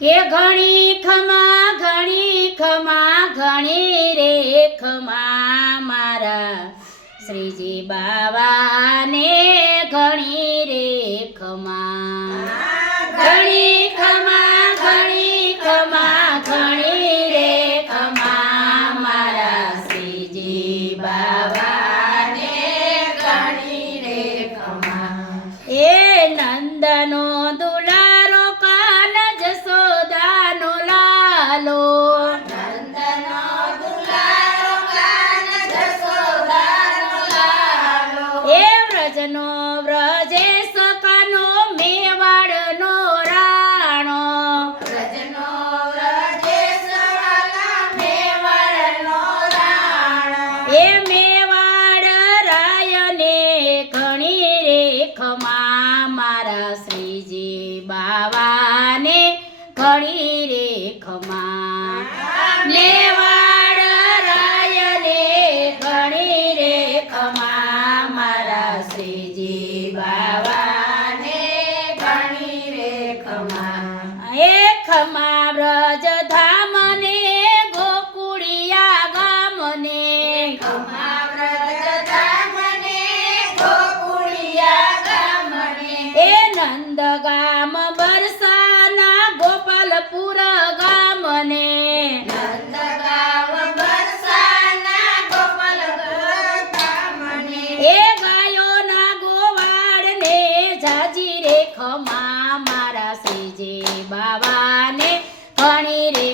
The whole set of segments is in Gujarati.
કે ઘણી ખમા ઘણી ખમા ઘણી રે ખમા મારા શ્રીજી બાવાને ઘણી રે ખમા ઘણી ખમા ઘણી ખમા ઘણી રે ખમા મારા શ્રીજી બાવાને ઘણી રે ખમા એ નંદનો વ્રજનો વ્રજેશ કાનો મેવાડનો રાણો. વ્રજનો વ્રજે વાલા મેવાડનો રાણો. એ મેવાડ રાયને ઘણી રેખમાં મારા શ્રીજી બાવાને ઘણી રે ખમા ખમા એ ખમા વ્રજ ધામને ગોકુળિયા ગામને. ખમા વ્રજ ધામને ગોકુળિયા ગામને. એ નંદ ગામ બરસાના ગોપાલપુર ગામને. નંદ ગામ બરસાના ગોપાલપુર ગામને. એ ગાયોના ગોવાળને જાજી રે ખમા મારા બાબાને ઘણી રે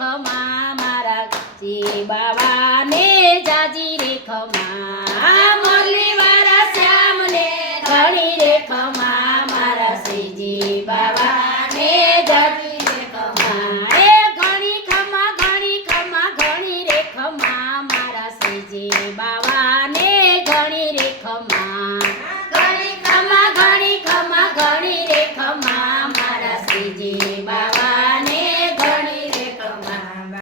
ખમા મારા જી બાવાને જાજી રે ખમા